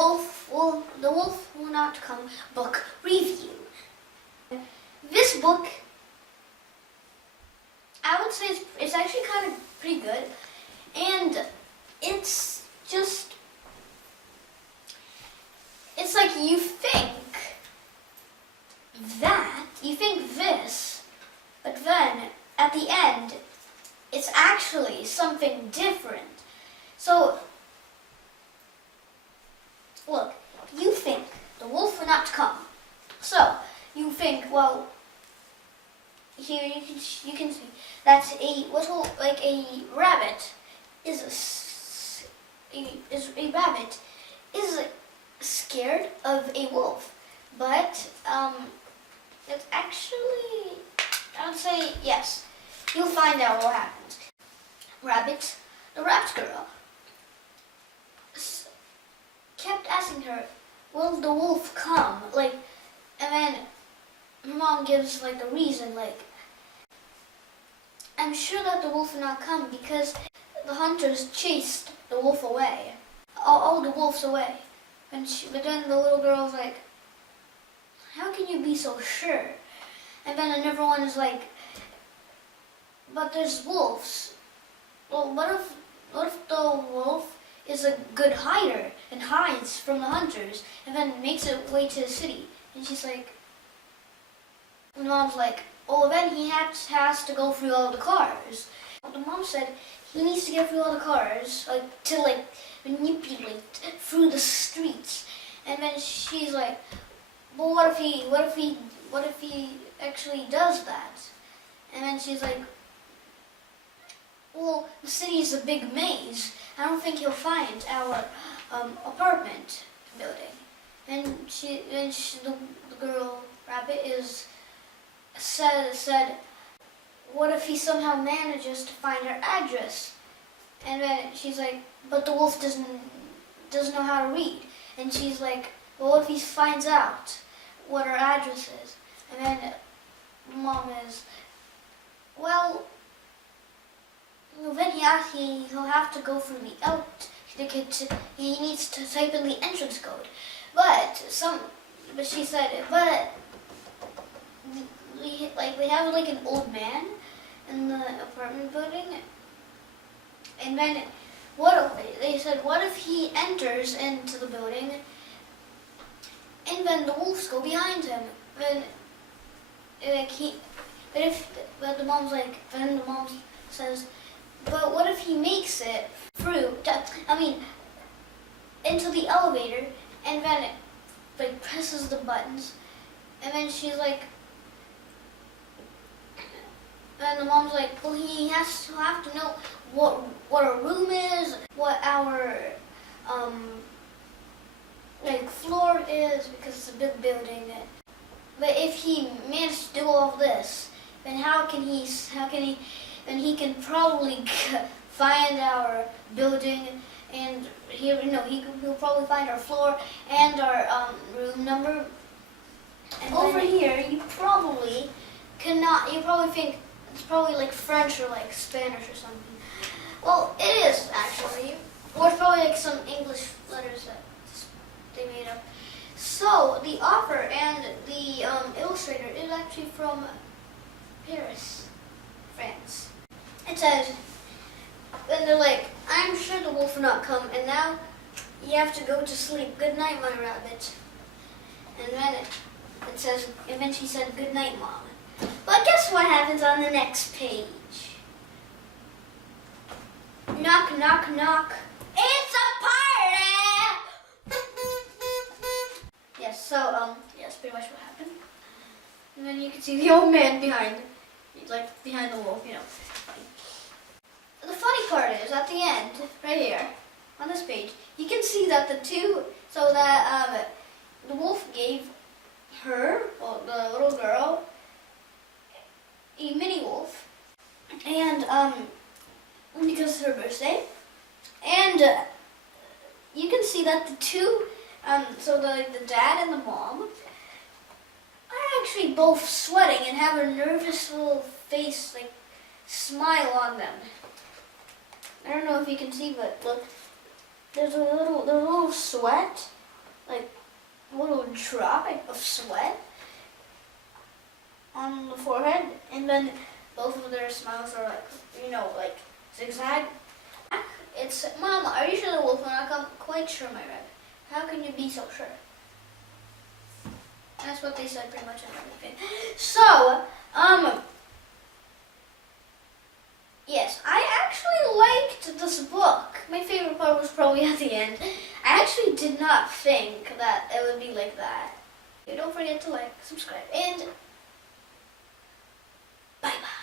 The Wolf Will Not Come book review. This book, I would say it's actually kind of pretty good, and it's like you think this, but then at the end, it's actually something different. So, look, you think the wolf will not come. So, you think, well, here you can see that a rabbit is scared of a wolf, but it's actually, I would say yes. You'll find out what happens. The rabbit girl kept asking her, "Will the wolf come?" And then her mom gives a reason, "I'm sure that the wolf will not come because the hunters chased the wolf away, all the wolves away." But then the little girl's like, "How can you be so sure?" And then everyone is like, "But there's wolves. Well, what if the wolf is a good hider and hides from the hunters and then makes its way to the city?" And she's like, and Mom's like, "Oh, then he has to go through all the cars." The mom said he needs to get through all the cars, to manipulate through the streets. And then she's like, "Well, what if he actually does that?" And then she's like, "Well, the city is a big maze. I don't think he'll find our apartment building." And the girl rabbit said, "What if he somehow manages to find our address?" And then she's like, "But the wolf doesn't know how to read." And she's like, "Well, what if he finds out what our address is?" And then Mom is, "Well, then he'll have to go through he needs to type in the entrance code." But she said, "But we have an old man in the apartment building." And then they said, "What if he enters into the building and then the wolves go behind him?" But the mom says, "But what if he makes it through, into the elevator and then presses the buttons?" And then she's like, and the mom's like, "Well, he'll have to know what our room is, what our floor is, because it's a big building. But if he managed to do all of this, then he can probably find our building, and he'll probably find our floor and our room number. And over here, you probably cannot. You probably think it's probably French or Spanish or something. Well, it is actually, or it's probably some English letters that they made up." So the author and the illustrator is actually from Paris, France. It says, and they're like, "I'm sure the wolf will not come, and now you have to go to sleep. Good night, my rabbit." And then it says, and then she said, "Good night, Mom." But guess what happens on the next page? Knock, knock, knock. It's a party! Yes, so, that's pretty much what happened. And then you can see the old man behind the wolf, The funny part is, at the end, right here, on this page, you can see that the wolf gave her, the little girl, a mini wolf, and because it's her birthday, and you can see that the two, the dad and the mom are actually both sweating and have a nervous little face, smile on them. I don't know if you can see, but look, there's a little sweat like a little drop of sweat on the forehead, and then both of their smiles are like, like zigzag. It's, Mom, are you sure the wolf will not come? Quite sure, my rabbit. How can you be so sure? That's what they said pretty much in everything. So, yes, I actually liked this book. My favorite part was probably at the end. I actually did not think that it would be like that. Don't forget to like, subscribe, and bye-bye.